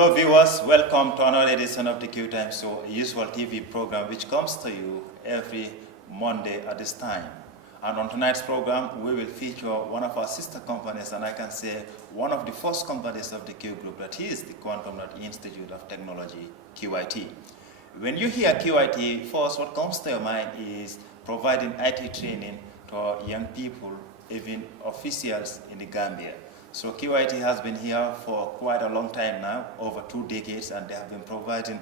Hello viewers, welcome to another edition of the QTime show, a usual TV program which comes to you every Monday at this time. And on tonight's program, we will feature one of our sister companies, and I can say one of the first companies of the Q group, that is the Quantum Dot Institute of Technology, QIT. When you hear QIT, first what comes to your mind is providing IT training to young people, even officials in the Gambia. So QIT has been here for quite a long time now, over 2 decades, and they have been providing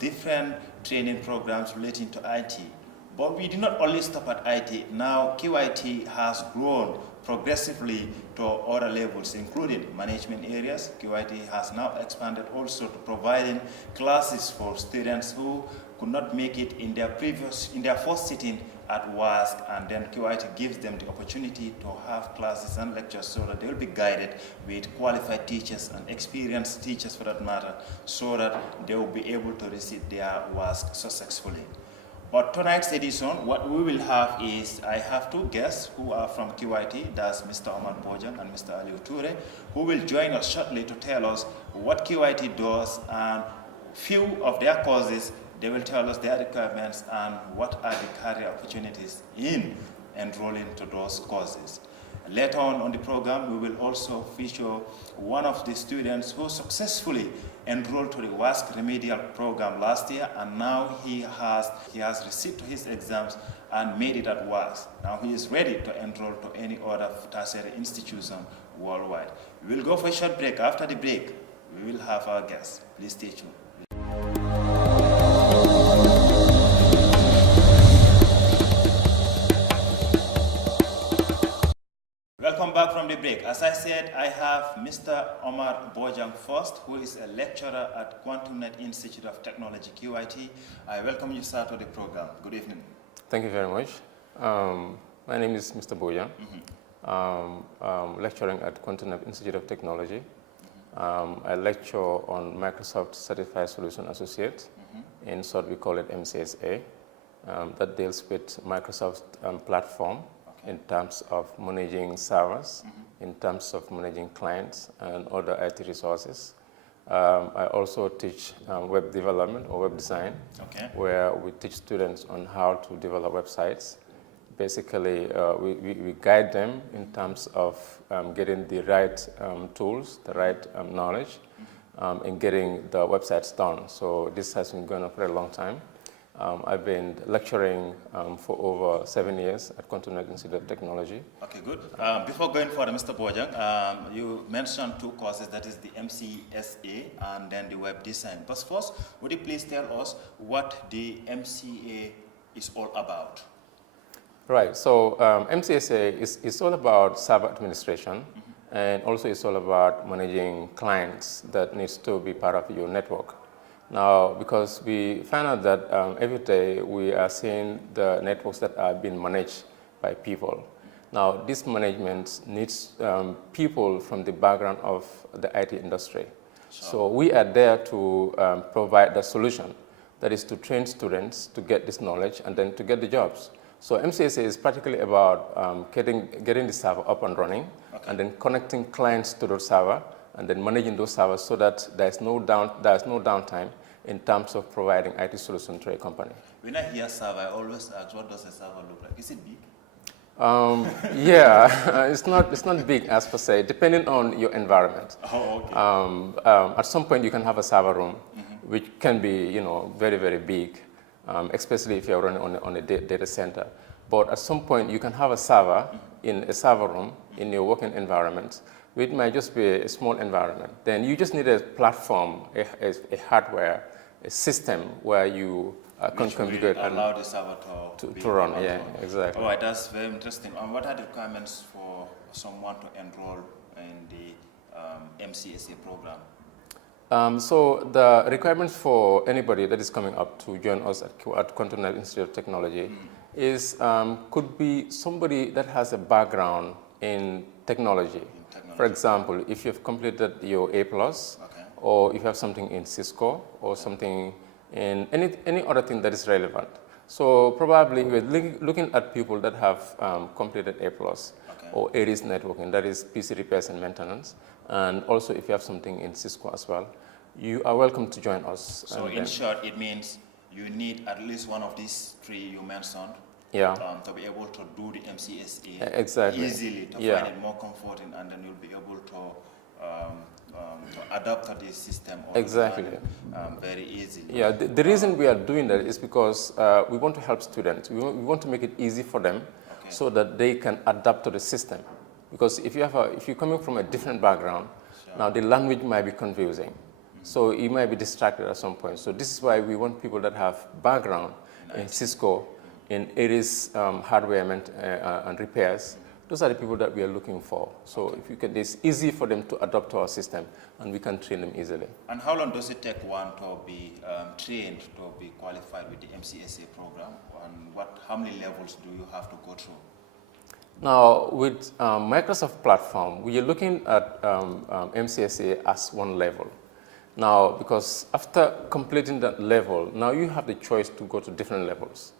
different training programs relating to IT. But we did not only stop at IT. Now QIT has grown progressively to other levels, including management areas. QIT has now expanded also to providing classes for students who could not make it in their first sitting at WASC, and then QIT gives them the opportunity to have classes and lectures so that they will be guided with qualified teachers and experienced teachers for that matter, so that they will be able to receive their WASC successfully. But tonight's edition, what we will have is, I have 2 guests who are from QIT, that's Mr. Omar Bojang and Mr. Aliou Toure, who will join us shortly to tell us what QIT does, and few of their courses. They will tell us their requirements and what are the career opportunities in enrolling to those courses. Later on the program, we will also feature one of the students who successfully enrolled to the WASC remedial program last year, and now he has received his exams and made it at WASC. Now he is ready to enroll to any other tertiary institution worldwide. We will go for a short break. After the break, we will have our guests. Please stay tuned. Welcome back from the break. As I said, I have Mr. Omar Bojang first, who is a lecturer at Quantum Net Institute of Technology, QIT. I welcome you, sir, to the program. Good evening. Thank you very much. My name is Mr. Bojang. Lecturing at Quantum Net Institute of Technology. I lecture on Microsoft Certified Solution Associate. In short, we call it MCSA. That deals with Microsoft platform in terms of managing servers, in terms of managing clients and other IT resources. I also teach web development or web design, where we teach students on how to develop websites. Basically, we guide them in terms of getting the right tools, the right knowledge, in getting the websites done. So this has been going on for a long time. I've been lecturing for over 7 years at Quantum Net Institute of Technology. Okay, good. Before going further, Mr. Bojang, you mentioned 2 courses, that is the MCSA and then the web design. But first, would you please tell us what the MCA is all about? Right, so MCSA is all about server administration, and also it's all about managing clients that needs to be part of your network. Now, because we find out that every day we are seeing the networks that are being managed by people. Now, this management needs people from the background of the IT industry. So we are there to provide the solution, that is to train students to get this knowledge and then to get the jobs. So MCSA is practically about getting the server up and running, and then connecting clients to the server, and then managing those servers so that there's no downtime in terms of providing IT solution to a company. When I hear server, I always ask, what does a server look like? Is it big? Yeah, it's not big as per se, depending on your environment. Oh, okay. At some point, you can have a server room, which can be, very, very big, especially if you're running on a data center. But at some point, you can have a server in a server room in your working environment. It might just be a small environment. Then you just need a platform, a hardware, a system where you can configure and allow the server to run. Yeah, exactly. All right, that's very interesting. And what are the requirements for someone to enroll in the MCSA program? So the requirements for anybody that is coming up to join us at Quantum Net Institute of Technology is could be somebody that has a background in technology. For example, if you've completed your A+, or if you have something in Cisco, or something in any other thing that is relevant. So probably we're looking at people that have completed A+, or ARIS networking, that is PC repairs and maintenance, and also if you have something in Cisco as well. you are welcome to join us. So in short, it means you need at least one of these three you mentioned to be able to do the MCSA easily, to find it more comforting, and then you'll be able to adapt to this system very easily. Yeah, the reason we are doing that is because we want to help students. We want to make it easy for them so that they can adapt to the system. Because if you're coming from a different background, now the language might be confusing. So you might be distracted at some point. So this is why we want people that have background in Cisco, in ARIS hardware and repairs. Those are the people that we are looking for. So if you can, it's easy for them to adapt to our system, and we can train them easily. And how long does it take one to be trained to be qualified with the MCSA program? And how many levels do you have to go through? Now, with Microsoft platform, we are looking at MCSA as one level. Now, because after completing that level, now you have the choice to go to different levels.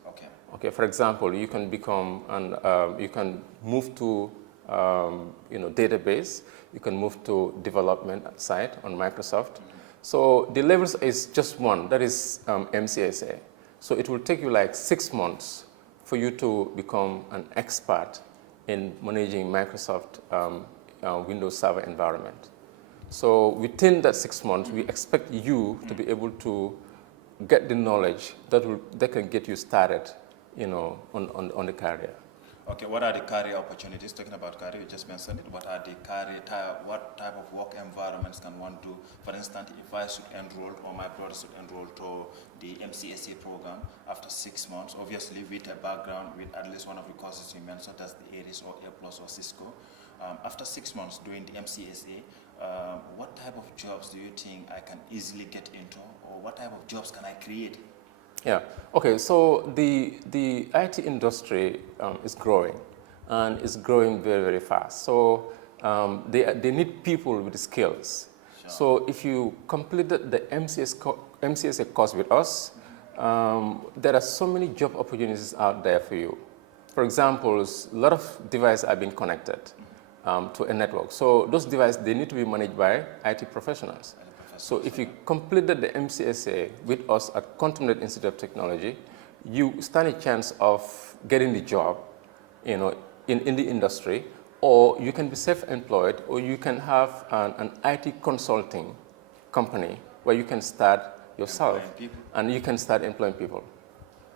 Okay. For example, you can become you can move to database. You can move to development side on Microsoft. So the levels is just one. That is MCSA. So it will take you like 6 months for you to become an expert in managing Microsoft Windows Server environment. So within that 6 months, we expect you to be able to get the knowledge that can get you started, on the career. Okay, what are the career opportunities? Talking about career, you just mentioned it. What are the what type of work environments can one do? For instance, if I should enroll, or my brother should enroll to the MCSA program after 6 months, obviously with a background with at least one of the courses you mentioned, that's the ARIS or A+ or Cisco. After 6 months doing the MCSA, what type of jobs do you think I can easily get into, or what type of jobs can I create? Yeah. Okay. So the IT industry is growing, and it's growing very, very fast. So they need people with the skills. Sure. So if you completed the MCSA course with us, there are so many job opportunities out there for you. For example, a lot of devices are being connected to a network. So those devices, they need to be managed by IT professionals. So if you completed the MCSA with us at Quantum Institute of Technology, you stand a chance of getting the job, in the industry, or you can be self-employed, or you can have an IT consulting company where you can start yourself and you can start employing people.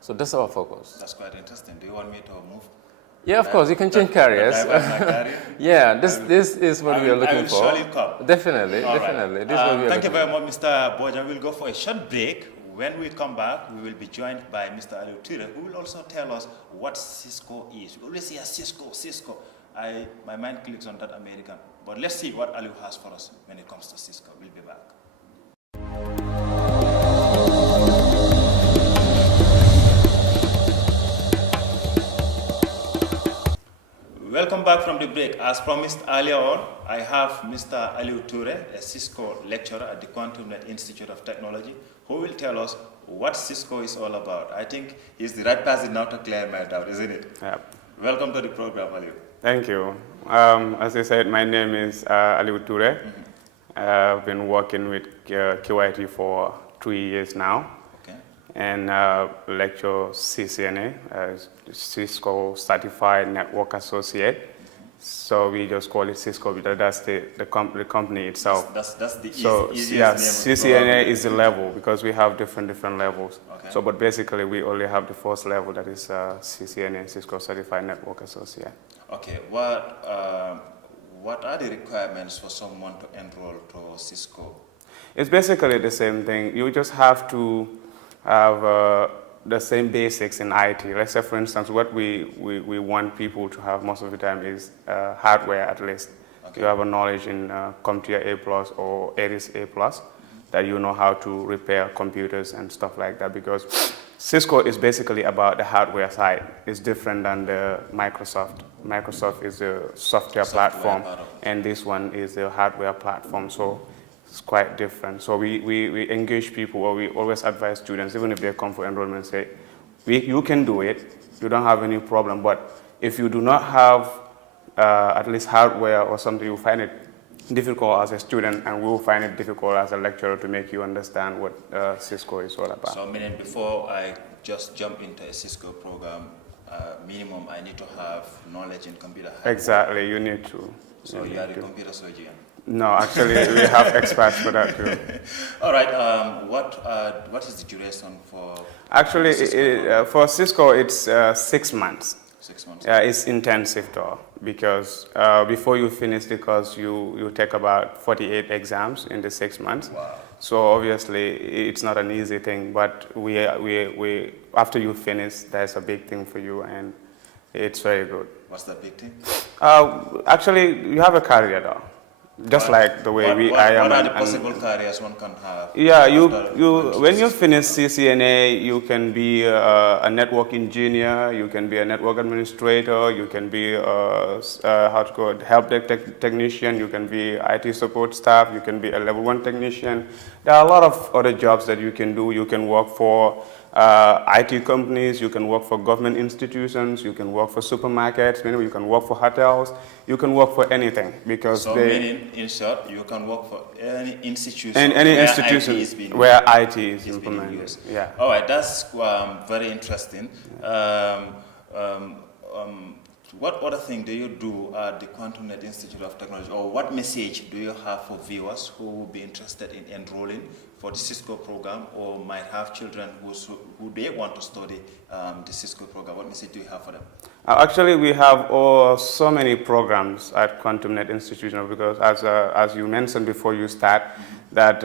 So that's our focus. That's quite interesting. Do you want me to move? Yeah, of course, you can change careers. Yeah, this is what we are looking for. I will surely come. Definitely. Right. This is what we are thank you very much, Mr. Bojan. We'll go for a short break. When we come back, we will be joined by Mr. Aliou Touré, who will also tell us what Cisco is. We always hear Cisco. My mind clicks on that American. But let's see what Aliou has for us when it comes to Cisco. We'll be back. Welcome back from the break. As promised earlier on, I have Mr. Aliou Touré, a Cisco lecturer at the Quantum Institute of Technology, who will tell us what Cisco is all about. I think he's the right person now to clear my doubt, isn't it? Yep. Welcome to the program, Aliou. Thank you. As I said, my name is Aliou Touré. I've been working with QIT for 3 years now. And lecture CCNA, Cisco Certified Network Associate. So we just call it Cisco because that's the company itself. That's the easiest yeah, name. CCNA is the level because we have different levels. Okay. So, but basically we only have the first level, that is CCNA, Cisco Certified Network Associate. Okay. What are the requirements for someone to enroll to Cisco? It's basically the same thing. You just have to have the same basics in IT. Let's say, for instance, what we want people to have most of the time is hardware, at least. Okay. You have a knowledge in CompTIA A+ or ARIS A+, that you know how to repair computers and stuff like that, because Cisco is basically about the hardware side. It's different than the Microsoft. Microsoft is a software platform, and this one is a hardware platform. So it's quite different. So we engage people, or we always advise students, even if they come for enrollment, say, you can do it, you don't have any problem, but if you do not have at least hardware or something, you find it difficult as a student, and we will find it difficult as a lecturer to make you understand what Cisco is all about. So, meaning before I just jump into a Cisco program, minimum I need to have knowledge in computer hardware. Exactly, you need to. So you are a computer surgeon? No, actually, we have experts for that too. All right. What is the duration for? Actually, for Cisco, it's 6 months. 6 months. It's intensive though, because before you finish the course, you take about 48 exams in the 6 months. Wow. So obviously, it's not an easy thing. But we after you finish, there's a big thing for you, and it's very good. What's that big thing? Actually, you have a career though. Just like the way I am. What are the possible careers one can have? Yeah, when you finish CCNA, you can be a network engineer, you can be a network administrator, you can be help desk technician, you can be IT support staff, you can be a level 1 technician. There are a lot of other jobs that you can do. You can work for IT companies, you can work for government institutions, you can work for supermarkets, you can work for hotels, you can work for anything, because meaning, in short, you can work for any institution, where IT is implemented. Yeah. All right, that's very interesting. What other thing do you do at the QuantumNet Institute of Technology, or what message do you have for viewers who will be interested in enrolling for the Cisco program, or might have children who they want to study the Cisco program? What message do you have for them? Actually, we have so many programs at QuantumNet Institute, because as you mentioned before you start, that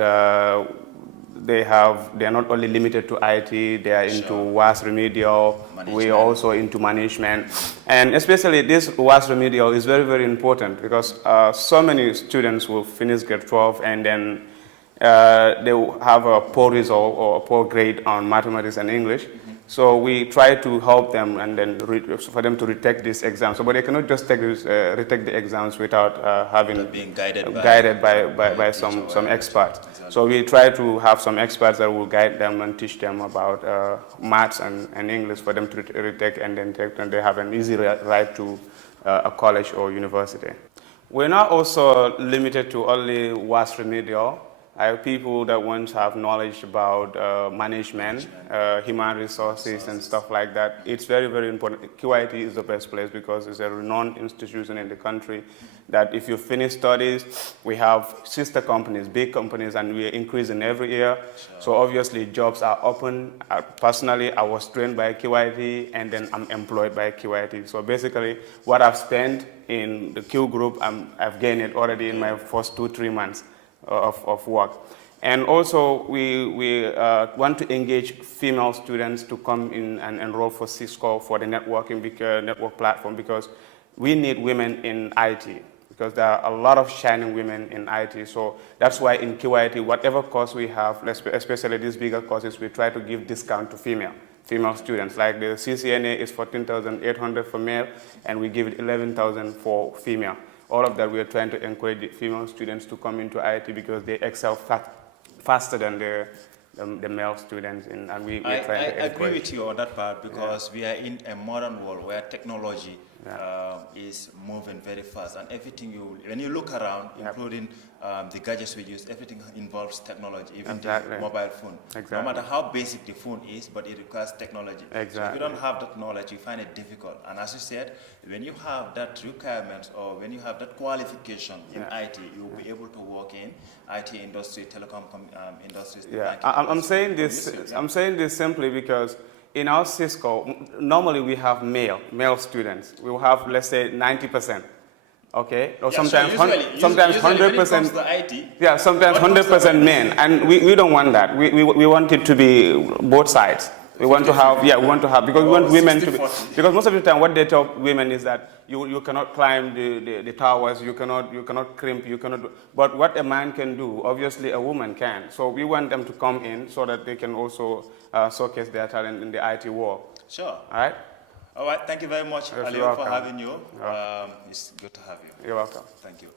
they are not only limited to IT, they are into WAS remedial, we are also into management. And especially this WAS remedial is very, very important, because so many students will finish grade 12 and then they will have a poor result or a poor grade on mathematics and English. So we try to help them and then for them to retake these exams. So, but they cannot just retake the exams without being guided by some experts. Exactly. So we try to have some experts that will guide them and teach them about maths and English for them to retake, and then they have an easy ride to a college or university. We're not also limited to only WAS remedial. I have people that want to have knowledge about management, human resources and stuff like that. It's very, very important. QIT is the best place, because it's a renowned institution in the country that if you finish studies, we have sister companies, big companies, and we are increasing every year. So obviously jobs are open. Personally, I was trained by QIT, and then I'm employed by QIT. So basically what I've spent in the Q group, I've gained it already in my first 2-3 months of work. And also we want to engage female students to come in and enroll for Cisco for the networking network platform, because we need women in IT, because there are a lot of shining women in IT. So that's why in QIT, whatever course we have, especially these bigger courses, we try to give discount to female students. Like the CCNA is 14,800 for male, and we give it 11,000 for female. All of that, we are trying to encourage the female students to come into IT, because they excel faster than the male students, and we are trying to encourage. I agree with you on that part, because we are in a modern world where technology is moving very fast, and everything when you look around, including the gadgets we use, everything involves technology, even the mobile phone. No matter how basic the phone is, but it requires technology. So if you don't have that knowledge, you find it difficult. And as you said, when you have that requirement, or when you have that qualification in IT, you will be able to work in IT industry, telecom industries. I'm saying this simply because in our Cisco, normally we have male students. We will have, let's say, 90%. Okay, or sometimes 100%. Yeah, sometimes 100% men, and we don't want that. We want it to be both sides. We want to have, because we want women to be, because most of the time what they tell women is that you cannot climb the towers, you cannot crimp, but what a man can do, obviously a woman can. So we want them to come in so that they can also showcase their talent in the IT world. Sure. All right? All right, thank you very much, Alio, for having you. It's good to have you. You're welcome. Thank you.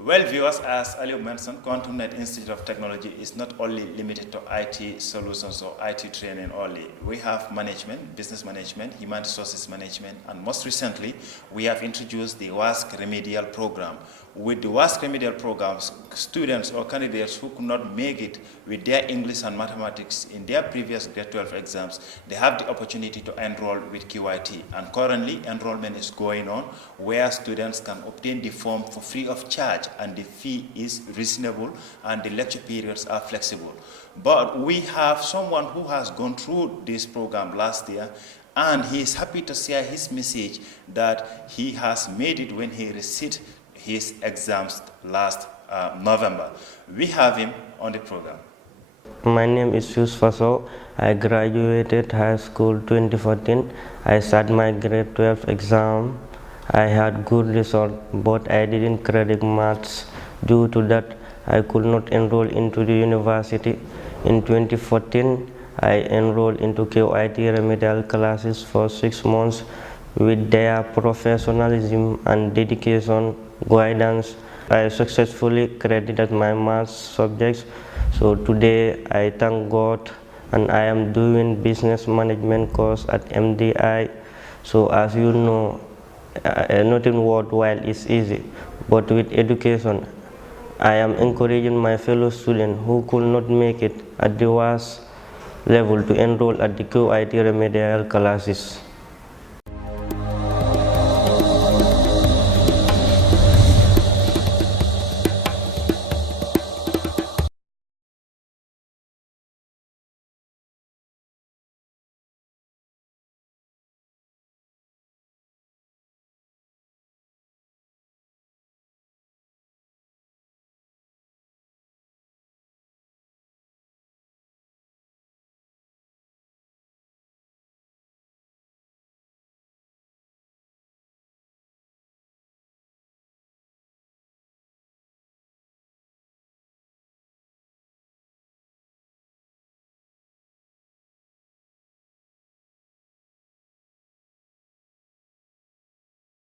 Well, viewers, as Aliu mentioned, QuantumNet Institute of Technology is not only limited to IT solutions or IT training only. We have management, business management, human resources management, and most recently, we have introduced the WASC remedial program. With the WASC remedial programs, students or candidates who could not make it with their English and mathematics in their previous grade 12 exams, they have the opportunity to enroll with QIT. And currently, enrollment is going on where students can obtain the form for free of charge, and the fee is reasonable and the lecture periods are flexible. But we have someone who has gone through this program last year, and he is happy to share his message that he has made it when he received his exams last November. We have him on the program. My name is Yus Faso. I graduated high school 2014. I sat my grade 12 exam. I had good result, but I didn't credit maths. Due to that, I could not enroll into the university. In 2014, I enrolled into QIT remedial classes for 6 months. With their professionalism and dedication, guidance, I successfully credited my maths subjects. So today I thank God, and I am doing business management course at MDI. So as you know, nothing worthwhile is easy, but with education, I am encouraging my fellow students who could not make it at the WASC level to enroll at the QIT remedial classes.